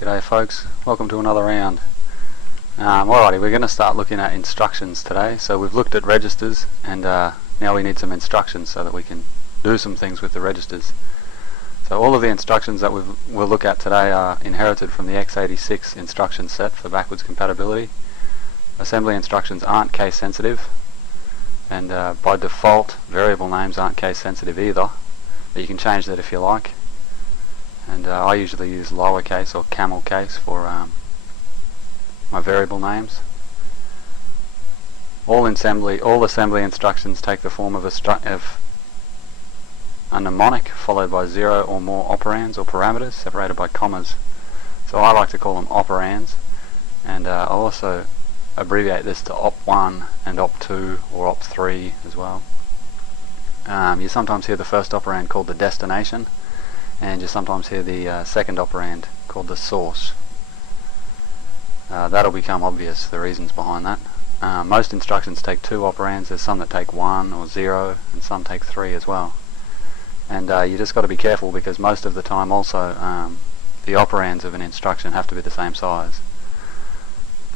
G'day folks, welcome to another round. Alrighty, we're going to start looking at instructions today. So we've looked at registers and now we need some instructions so that we can do some things with the registers. So all of the instructions that we'll look at today are inherited from the x86 instruction set for backwards compatibility. Assembly instructions aren't case sensitive, and by default variable names aren't case sensitive either, but you can change that if you like. And I usually use lowercase or camel case for my variable names. All assembly instructions take the form of a mnemonic followed by 0 or more operands or parameters separated by commas. So I like to call them operands, and I'll also abbreviate this to op1 and op2 or op3 as well. You sometimes hear the first operand called the destination, and you sometimes hear the second operand called the source. That'll become obvious, the reasons behind that. Most instructions take 2 operands. There's some that take 1 or 0, and some take 3 as well. And you just got to be careful, because most of the time also the operands of an instruction have to be the same size.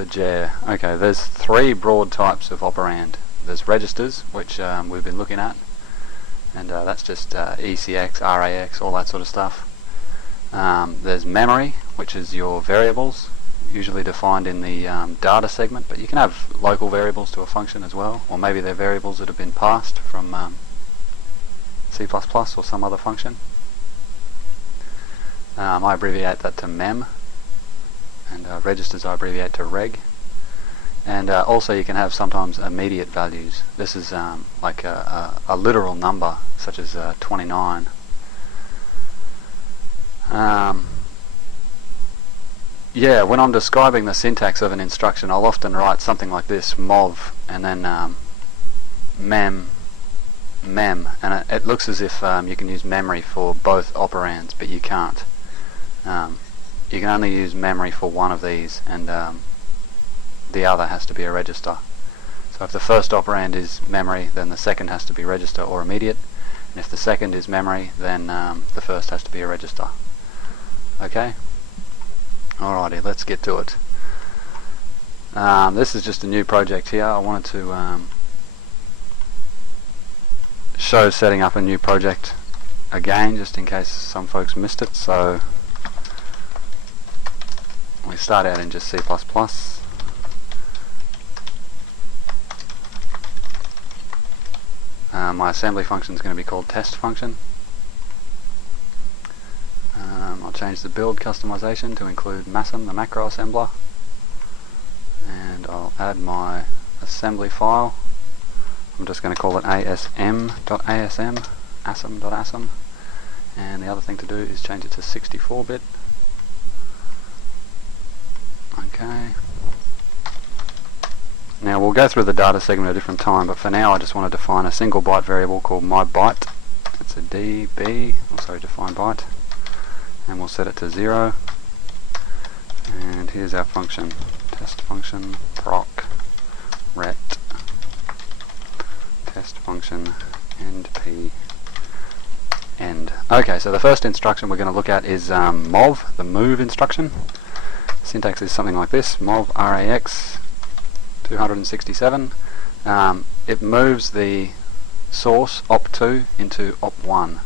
Okay, there's 3 broad types of operand. There's registers, which we've been looking at, and that's just ECX, RAX, all that sort of stuff. There's memory, which is your variables, usually defined in the data segment, but you can have local variables to a function as well, or maybe they're variables that have been passed from C++ or some other function. I abbreviate that to mem, and registers I abbreviate to reg. And also you can have sometimes immediate values. This is like a literal number, such as 29. Yeah, when I'm describing the syntax of an instruction, I'll often write something like this: mov, and then mem, and it looks as if you can use memory for both operands, but you can't. You can only use memory for one of these, and the other has to be a register. So if the first operand is memory, then the second has to be register or immediate, and if the second is memory, then the first has to be a register. Okay? Alrighty, let's get to it. This is just a new project here. I wanted to show setting up a new project again, just in case some folks missed it. So we start out in just C++. My assembly function is going to be called test function. I'll change the build customization to include MASM, the macro assembler, and I'll add my assembly file. I'm just going to call it asm.asm, asm.asm, and the other thing to do is change it to 64-bit. Okay. Now we'll go through the data segment at a different time, but for now I just want to define a single byte variable called myByte. It's a DB, define byte, and we'll set it to 0. And here's our function: test function proc ret test function end p end. Okay, so the first instruction we're going to look at is mov, the move instruction. Syntax is something like this: mov rax 267. It moves the source op2 into op1.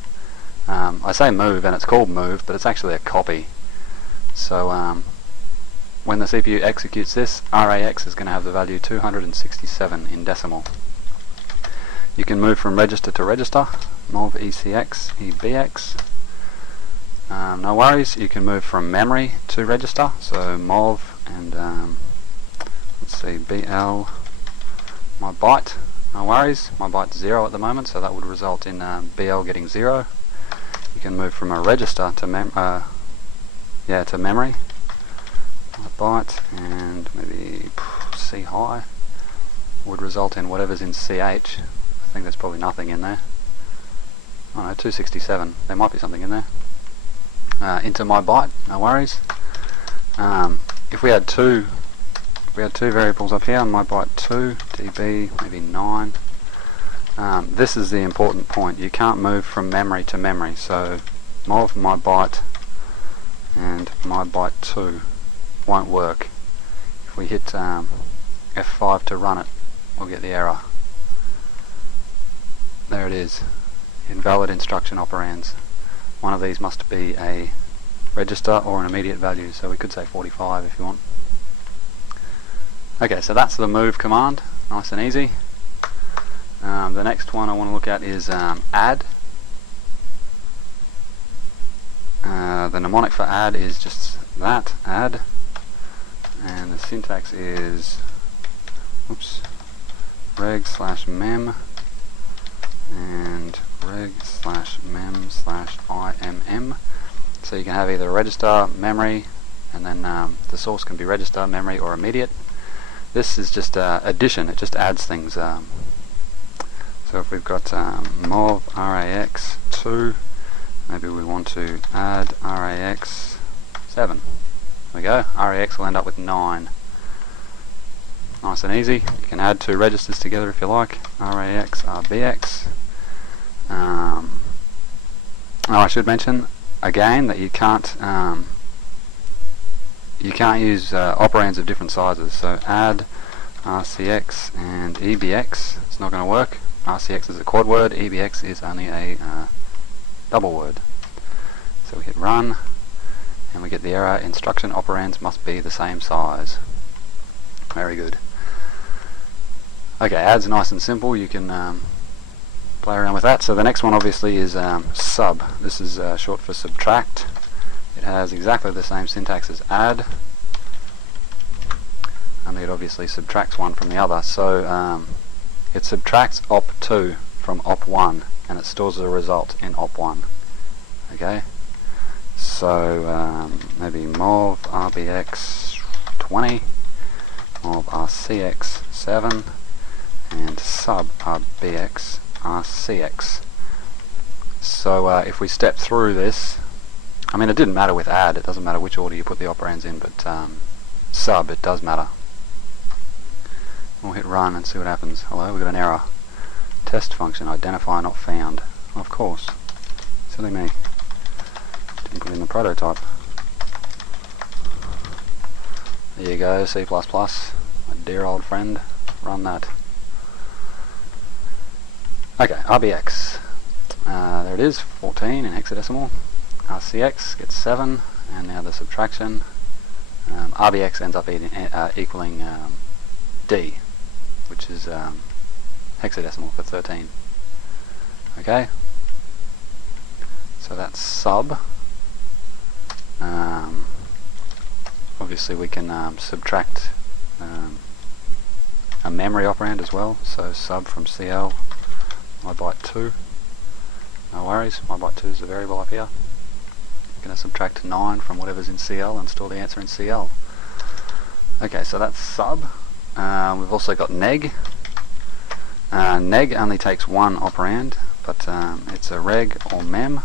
I say move, and it's called move, but it's actually a copy. So when the CPU executes this, rax is going to have the value 267 in decimal. You can move from register to register, mov ecx, ebx. No worries. You can move from memory to register, so mov and let's see, bl my byte. No worries, my byte's 0 at the moment, so that would result in bl getting 0. You can move from a register to memory. My byte and maybe c high would result in whatever's in ch. I think there's probably nothing in there. Oh no, 267. There might be something in there. Into my byte. No worries. If we had two variables up here, my byte 2 db, maybe 9. This is the important point. You can't move from memory to memory. So mov my byte and my byte 2 won't work. If we hit F5 to run it, we'll get the error. There it is, invalid instruction operands. One of these must be a register or an immediate value, so we could say 45 if you want. Okay, so that's the move command, nice and easy. The next one I want to look at is add. The mnemonic for add is just that, add, and the syntax is reg/mem and reg/mem/imm. So you can have either register, memory, and then the source can be register, memory, or immediate. This is just addition, it just adds things. So if we've got mov rax2, maybe we want to add rax7. There we go, rax will end up with 9. Nice and easy. You can add two registers together if you like, rax, rbx. I should mention again that you can't use operands of different sizes. So add rcx and ebx, it's not going to work. rcx is a quad word, ebx is only a double word. So we hit run and we get the error, instruction operands must be the same size. Very good. Okay, add's nice and simple, you can play around with that. So the next one obviously is sub. This is short for subtract. It has exactly the same syntax as add, only it obviously subtracts one from the other. So it subtracts op2 from op1 and it stores the result in op1. Okay, so maybe mov rbx20, mov rcx7, and sub rbx rcx. So if we step through this, I mean it didn't matter with add, it doesn't matter which order you put the operands in, but sub, it does matter. We'll hit run and see what happens. Hello, we've got an error. Test function, identify not found. Of course. Silly me. Didn't put in the prototype. There you go, C++, my dear old friend. Run that. Okay, RBX. There it is, 14 in hexadecimal. RCX gets 7, and now the subtraction. RBX ends up equaling D, which is hexadecimal for 13. Okay, so that's sub. Obviously we can subtract a memory operand as well, so sub from CL, my byte 2. No worries, my byte 2 is a variable up here. I'm going to subtract 9 from whatever's in CL and store the answer in CL. Okay, so that's sub. We've also got neg. Neg only takes one operand, but it's a reg or mem,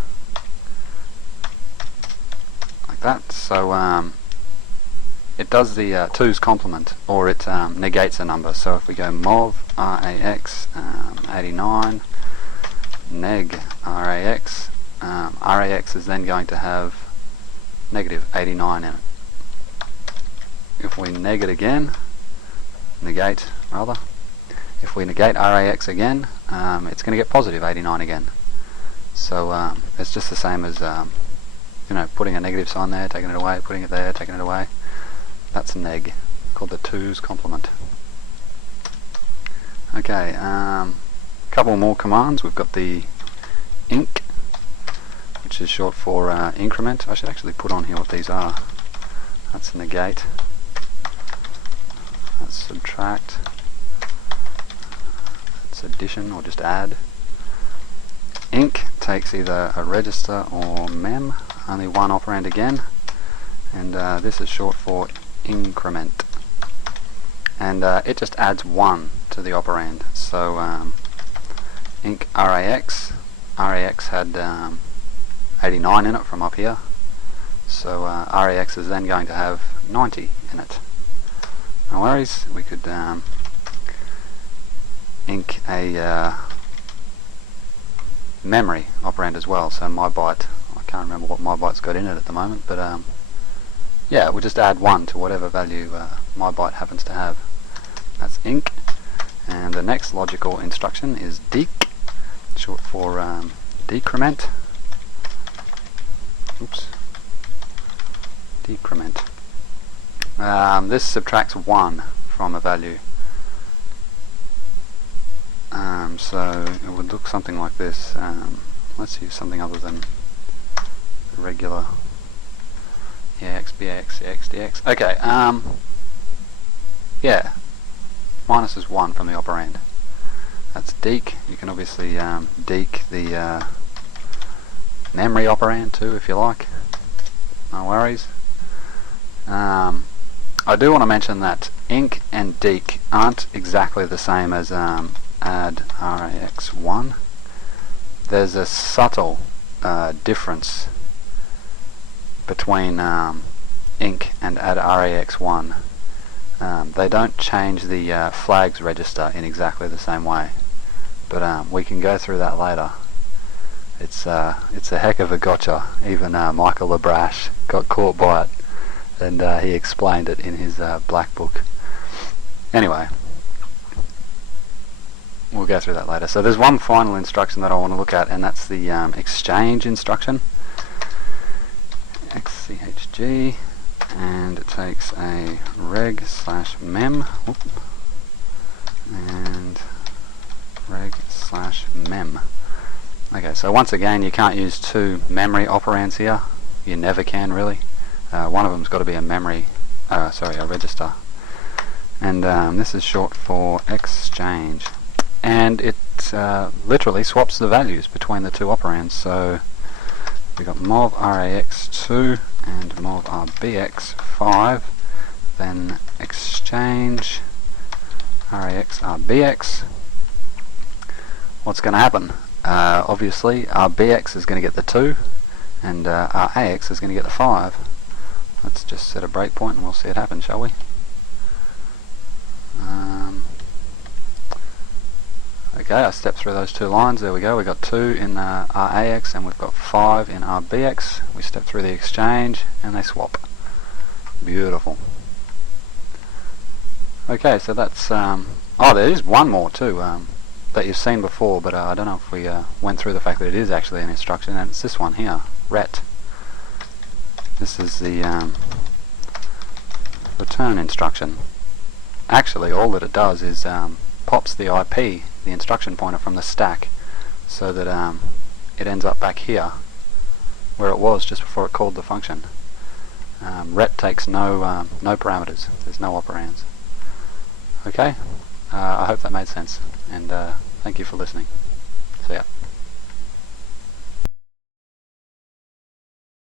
like that. So it does the 2's complement, or it negates a number. So if we go mov rax 89 neg rax, rax is then going to have negative 89 in it. If we neg it again, negate rather, if we negate rax again, it's going to get positive 89 again. So it's just the same as you know, putting a negative sign there, taking it away, putting it there, taking it away. That's neg, called the 2's complement. Okay, couple more commands. We've got the inc, which is short for increment. I should actually put on here what these are. That's negate, that's subtract, that's addition or just add. Inc takes either a register or mem, only one operand again, and this is short for increment, and it just adds 1 to the operand. So inc rax, rax had 89 in it from up here, so rax is then going to have 90 in it. No worries, we could inc a memory operand as well, so my byte, I can't remember what my byte's got in it at the moment, but yeah, we'll just add 1 to whatever value my byte happens to have. That's inc. And the next logical instruction is DEC, short for decrement. Oops. Decrement. This subtracts 1 from a value. So it would look something like this. Let's use something other than the regular x, bx, x, dx. Okay, yeah, minus is 1 from the operand. That's DEC. You can obviously DEC the memory operand too if you like. No worries. I do want to mention that inc and DEC aren't exactly the same as add rax1. There's a subtle difference between inc and add rax1. They don't change the flags register in exactly the same way, but we can go through that later. It's a heck of a gotcha. Even Michael LeBrash got caught by it, and he explained it in his black book. Anyway, we'll go through that later. So there's one final instruction that I want to look at, and that's the exchange instruction. XCHG, and it takes a reg/mem and reg/mem. Okay, so once again, you can't use 2 memory operands here. You never can, really. One of them's got to be a memory, a register. And this is short for exchange. And it literally swaps the values between the 2 operands. So we got mov rax2 and mov rbx5, then exchange rax rbx. What's going to happen? Obviously rbx is going to get the 2, and rax is going to get the 5. Let's just set a breakpoint and we'll see it happen, shall we? Okay, I stepped through those 2 lines. There we go. We've got 2 in rax and we've got 5 in rbx. We step through the exchange and they swap. Beautiful. Okay, so that's oh, there is one more too that you've seen before, but I don't know if we went through the fact that it is actually an instruction, and it's this one here, ret. This is the return instruction. Actually, all that it does is pops the IP, the instruction pointer, from the stack, so that it ends up back here where it was just before it called the function. Ret takes no parameters. There's no operands. Okay, I hope that made sense, and thank you for listening. See ya.